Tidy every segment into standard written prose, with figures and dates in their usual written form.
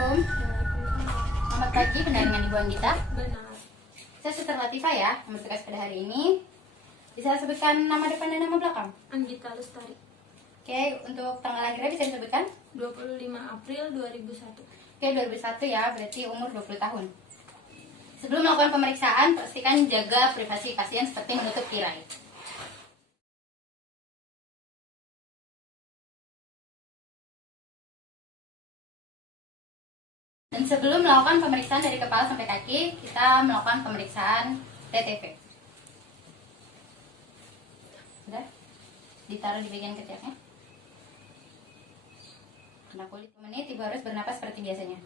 Assalamualaikum. Selamat pagi, benar dengan Ibu Anggita? Benar. Saya Suster Latifah ya, yang bertugas pada hari ini. Bisa sebutkan nama depan dan nama belakang? Anggita Lestari. Oke, untuk tanggal lahirnya bisa disebutkan? 25 April 2001. Oke, 2001 ya, berarti umur 20 tahun. Sebelum melakukan pemeriksaan, pastikan jaga privasi pasien seperti menutup tirai. Dan sebelum melakukan pemeriksaan dari kepala sampai kaki, kita melakukan pemeriksaan TTP. Sudah? Ditaruh di bagian ketiaknya. Kena kulit menit, Ibu harus bernapas seperti biasanya.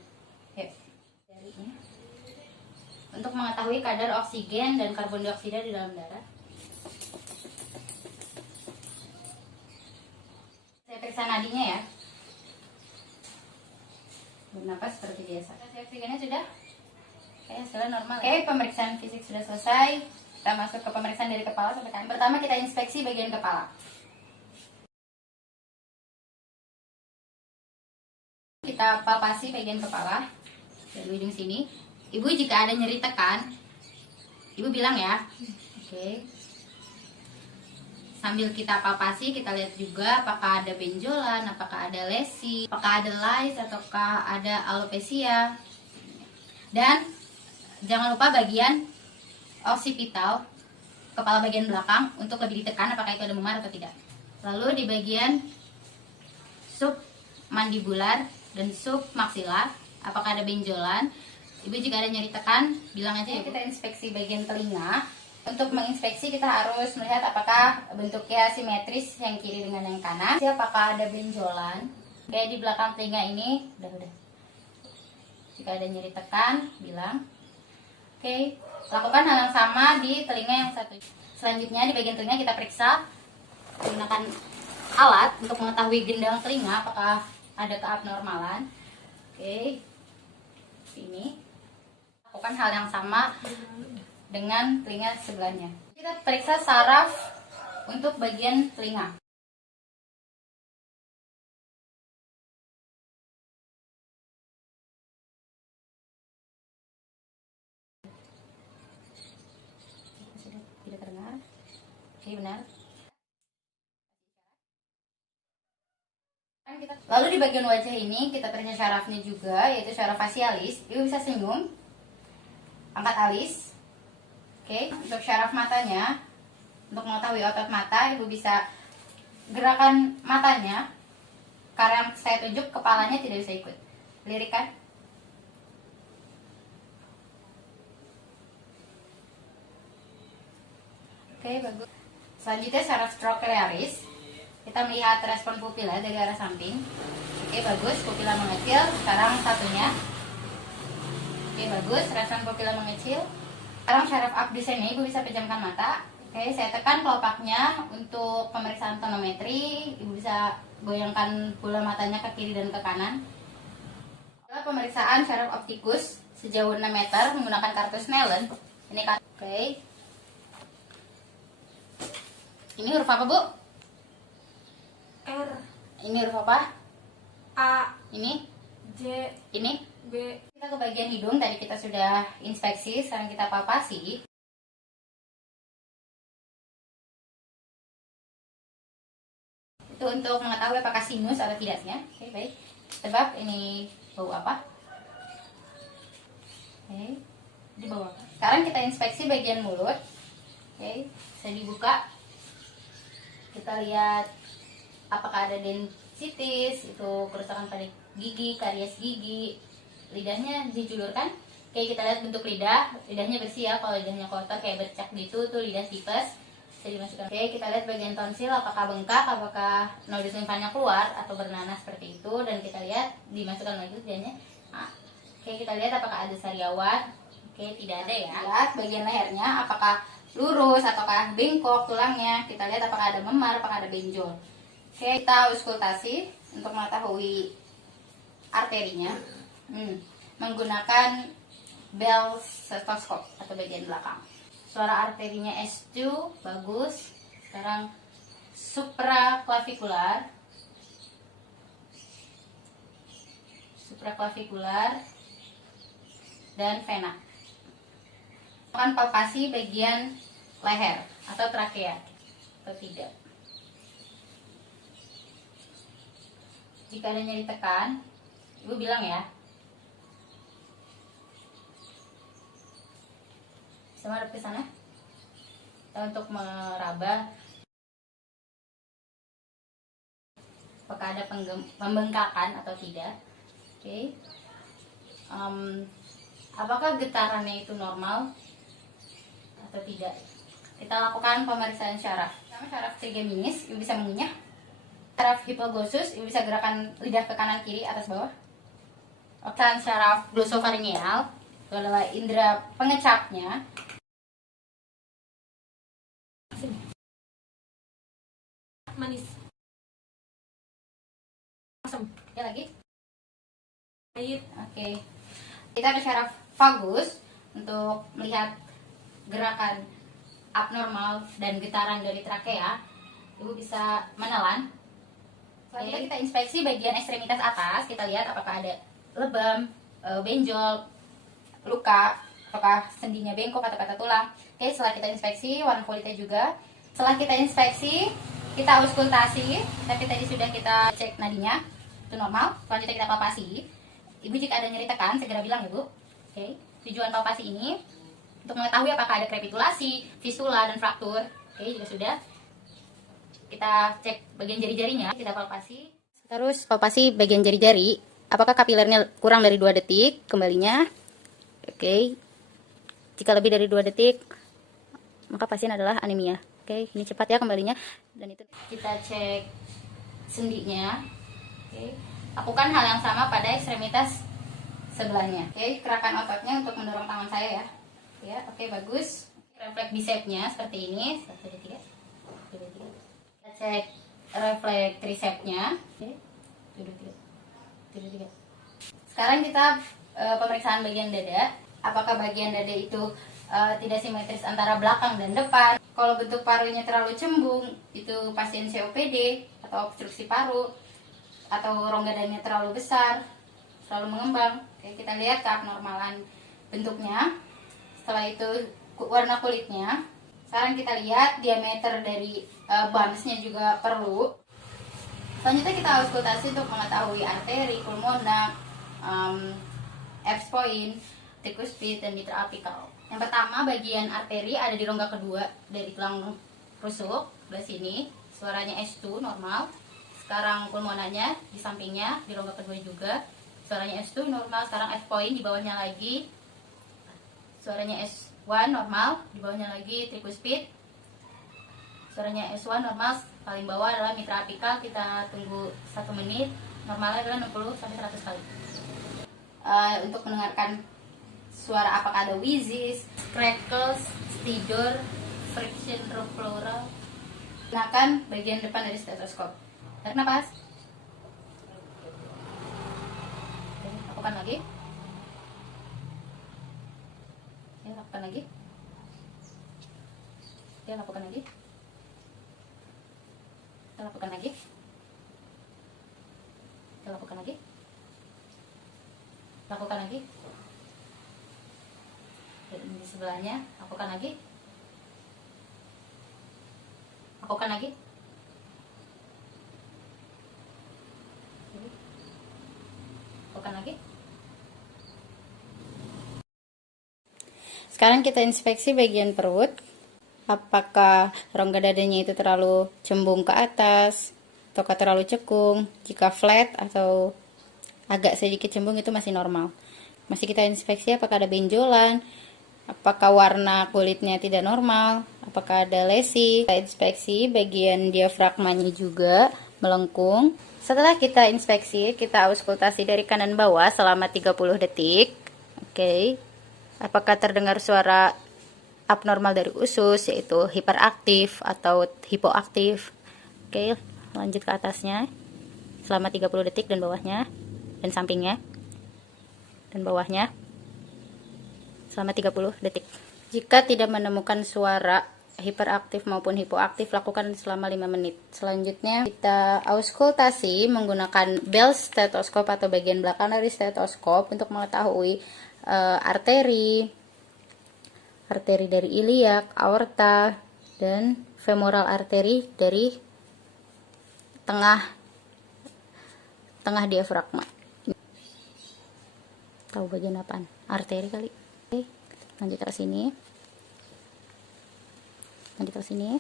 Yuk. Dari ini. Untuk mengetahui kadar oksigen dan karbon dioksida di dalam darah. Saya periksa nadinya ya. Bernapas seperti biasa. Tes oksigennya sudah? Oke, sudah normal. Oke, pemeriksaan fisik sudah selesai. Kita masuk ke pemeriksaan dari kepala sampai kaki. Pertama kita inspeksi bagian kepala. Kita palpasi bagian kepala dari ujung sini. Ibu jika ada nyeri tekan, Ibu bilang ya. Oke. Sambil kita palpasi, kita lihat juga apakah ada benjolan, apakah ada lesi, apakah ada lice, ataukah ada alopecia. Dan jangan lupa bagian occipital, kepala bagian belakang, untuk lebih ditekan apakah itu ada memar atau tidak. Lalu di bagian submandibular dan submaxilar, apakah ada benjolan. Ibu jika ada nyeri tekan, bilang aja ya. Kita inspeksi bagian telinga. Untuk menginspeksi kita harus melihat apakah bentuknya simetris yang kiri dengan yang kanan. Apakah ada benjolan. Kayak di belakang telinga ini, udah. Jika ada nyeri tekan, bilang. Oke, lakukan hal yang sama di telinga yang satu. Selanjutnya di bagian telinga kita periksa menggunakan alat untuk mengetahui gendang telinga apakah ada keabnormalan. Oke, ini. Lakukan hal yang sama dengan telinga sebelahnya. Kita periksa saraf untuk bagian telinga. Tidak terdengar. Oke, benar. Lalu di bagian wajah ini kita periksa syarafnya juga, yaitu syaraf facialis. Ibu bisa senyum, angkat alis. Oke, untuk syaraf matanya, untuk mengetahui otot mata, Ibu bisa gerakan matanya. Karena yang saya tunjuk, kepalanya tidak bisa ikut. Lirik kan? Oke, bagus. Selanjutnya syaraf trochlearis. Kita melihat respon pupila dari arah samping. Oke, bagus. Pupila mengecil. Sekarang satunya. Oke, bagus. Respon pupila mengecil. Sekarang syaraf abdusennya, Ibu bisa pejamkan mata. Oke, saya tekan kelopaknya untuk pemeriksaan tonometri. Ibu bisa goyangkan bola matanya ke kiri dan ke kanan. Setelah pemeriksaan syaraf optikus sejauh 6 meter menggunakan kartu Snellen. Ini kartu. Oke. Ini huruf apa, Bu? R. Ini huruf apa? A. Ini? J. Ini? B. Kita ke bagian hidung, tadi kita sudah inspeksi, sekarang kita palpasi. Itu untuk mengetahui apakah sinus atau tidaknya. Oke, baik. Tebak ini bau apa? Oke, di bawah. Sekarang kita inspeksi bagian mulut. Oke, bisa dibuka. Kita lihat apakah ada dentisitis, itu kerusakan pada gigi, karies gigi. Lidahnya dijulurkan. Oke, kita lihat bentuk lidah. Lidahnya bersih ya. Kalau lidahnya kotor kayak bercak gitu, tuh lidah tipes. Bisa dimasukkan. Oke, kita lihat bagian tonsil apakah bengkak, apakah nodus limfanya keluar atau bernanah seperti itu. Dan kita lihat dimasukkan lagi lidahnya. Nah, oke, kita lihat apakah ada sariawan. Oke, tidak ada ya. Lihat bagian lehernya apakah lurus ataukah bengkok tulangnya. Kita lihat apakah ada memar, apakah ada benjol. Oke, kita auskultasi untuk mengetahui arterinya. Menggunakan bell stetoskop atau bagian belakang. Suara arterinya S2 bagus. Sekarang supraclavikular. supraclavikular, dan vena. Akan palpasi bagian leher atau trakea atau tidak. Jika ada nyeri tekan, ibu bilang ya. Bisa madep ke sana. Untuk meraba apakah ada pembengkakan atau tidak. Oke. Apakah getarannya itu normal atau tidak? Kita lakukan pemeriksaan syaraf. Pertama, syaraf trigeminis, ibu bisa mengunyah. Syaraf hipoglossus, ibu bisa gerakan lidah ke kanan kiri atas bawah. Pemeriksaan syaraf glosofaringeal, itu adalah indera pengecapnya. Manis. Asam. Ya lagi. Pahit. Oke. Kita ke syaraf vagus untuk melihat gerakan abnormal dan getaran dari trakea. Ibu bisa menelan. Selanjutnya kita inspeksi bagian ekstremitas atas. Kita lihat apakah ada lebam, benjol, luka, apakah sendinya bengkok atau patah tulang. Oke, setelah kita inspeksi warna kulitnya juga. Setelah kita inspeksi, kita auskultasi. Tapi tadi sudah kita cek nadinya, itu normal. Selanjutnya kita palpasi. Ibu jika ada nyeri tekan segera bilang ya Bu. Oke. Tujuan palpasi ini untuk mengetahui apakah ada krepitulasi, fistula dan fraktur. Oke, jika sudah kita cek bagian jari-jarinya, kita palpasi. Terus palpasi bagian jari-jari, apakah kapilernya kurang dari 2 detik kembalinya. Oke. Jika lebih dari 2 detik, maka pasien adalah anemia. Oke, ini cepat ya kembalinya. Dan itu kita cek sendinya. Oke. Lakukan hal yang sama pada ekstremitas sebelahnya. Oke, gerakan ototnya untuk mendorong tangan saya ya. Ya, oke, bagus. Refleks bisepsnya seperti ini. 1, 2, 3. 1, 2, 3. Kita cek refleks tricepsnya. Oke. 1, 2, 3. 1, 2, 3. Sekarang kita pemeriksaan bagian dada. Apakah bagian dada itu tidak simetris antara belakang dan depan? Kalau bentuk parunya terlalu cembung, itu pasien COPD atau obstruksi paru, atau rongga dadanya terlalu besar, terlalu mengembang. Oke, kita lihat keabnormalan bentuknya. Setelah itu warna kulitnya. Sekarang kita lihat diameter dari bunsnya juga perlu. Selanjutnya kita auskultasi untuk mengetahui arteri, pulmonak, Erb's point, tricuspid, dan mitra apikal. Yang pertama, bagian arteri ada di rongga kedua dari tulang rusuk, sebelah sini. Suaranya S2 normal. Sekarang pulmonanya di sampingnya, di rongga kedua juga. Suaranya S2 normal. Sekarang F point di bawahnya lagi. Suaranya S1 normal, di bawahnya lagi tricuspid. Suaranya S1 normal, paling bawah adalah mitra apikal. Kita tunggu 1 menit. Normalnya adalah 60 sampai 100 kali. Untuk mendengarkan suara apakah ada wheezes, crackles, stridor, friction pleural. Gunakan bagian depan dari stetoskop. Tarik nafas. Lakukan lagi. Ya, lakukan lagi. Ya, lakukan lagi. Kita lakukan lagi. Kita lakukan lagi. Lakukan lagi. Ini di sebelahnya, lakukan lagi. Lakukan lagi. Lakukan lagi. Sekarang kita inspeksi bagian perut. Apakah rongga dadanya itu terlalu cembung ke atas ataukah terlalu cekung? Jika flat atau agak sedikit cembung itu masih normal. Masih kita inspeksi apakah ada benjolan, apakah warna kulitnya tidak normal, apakah ada lesi. Kita inspeksi bagian diafragmanya juga melengkung. Setelah kita inspeksi, kita auskultasi dari kanan bawah selama 30 detik. Oke. Apakah terdengar suara abnormal dari usus, yaitu hiperaktif atau hipoaktif. Oke, lanjut ke atasnya selama 30 detik dan bawahnya dan sampingnya dan bawahnya selama 30 detik. Jika tidak menemukan suara hiperaktif maupun hipoaktif, lakukan selama 5 menit. Selanjutnya kita auskultasi menggunakan Bell stethoscope atau bagian belakang dari stetoskop untuk mengetahui arteri dari iliak, aorta, dan femoral arteri dari tengah diafragma. Tahu bagian apaan? Arteri kali. Oke, lanjut ke sini. Lanjut ke sini.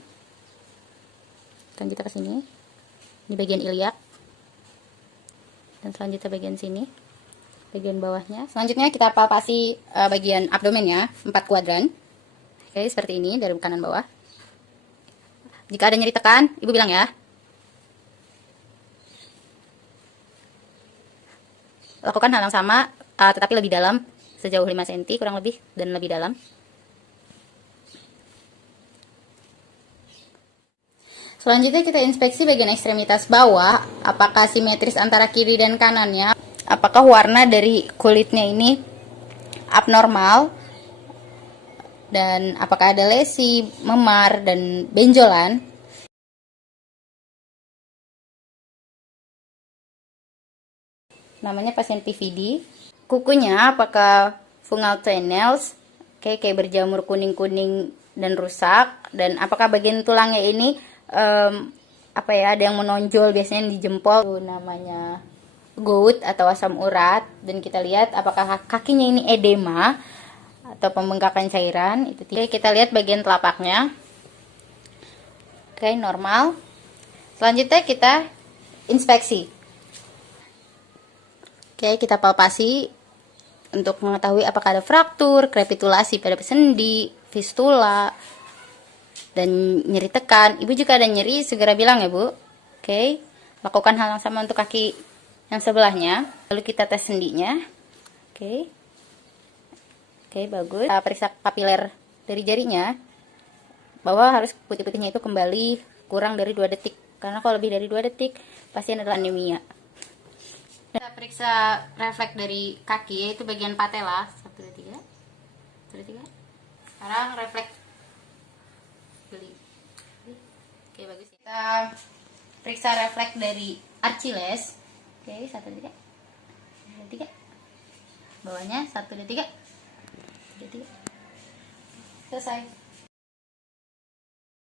Ini bagian iliak. Dan selanjutnya bagian sini. Bagian bawahnya. Selanjutnya kita palpasi bagian abdomennya, 4 kuadran. Oke, seperti ini dari kanan bawah. Jika ada nyeri tekan, Ibu bilang ya. Lakukan hal yang sama, tetapi lebih dalam, sejauh 5 cm kurang lebih, dan lebih dalam. Selanjutnya kita inspeksi bagian ekstremitas bawah, apakah simetris antara kiri dan kanannya, apakah warna dari kulitnya ini abnormal, dan apakah ada lesi, memar, dan benjolan. Namanya pasien PVD. Kukunya apakah fungal toenails, kayak berjamur kuning-kuning dan rusak, dan apakah bagian tulangnya ini ada yang menonjol, biasanya di jempol, itu namanya gout atau asam urat. Dan kita lihat apakah kakinya ini edema atau pembengkakan cairan. Itu kita lihat bagian telapaknya. Oke, normal. Selanjutnya kita inspeksi. Oke, kita palpasi untuk mengetahui apakah ada fraktur, kapitulasi pada sendi, fistula, dan nyeri tekan. Ibu jika ada nyeri segera bilang ya Bu. Oke, lakukan hal yang sama untuk kaki yang sebelahnya. Lalu kita tes sendinya. Oke, bagus. Kita periksa kapiler dari jarinya, bahwa harus putih-putihnya itu kembali kurang dari 2 detik. Karena kalau lebih dari 2 detik, pasien adalah anemia. Kita periksa refleks dari kaki, yaitu bagian patella. 1, 2, 3. 1, 2, 3. Sekarang refleks geli. Oke, bagus. Kita periksa refleks dari Achilles. Oke, 1, 2, 3. 1, 2, 3. Bawahnya 1, 2, 3. 1, 2, 3. Selesai.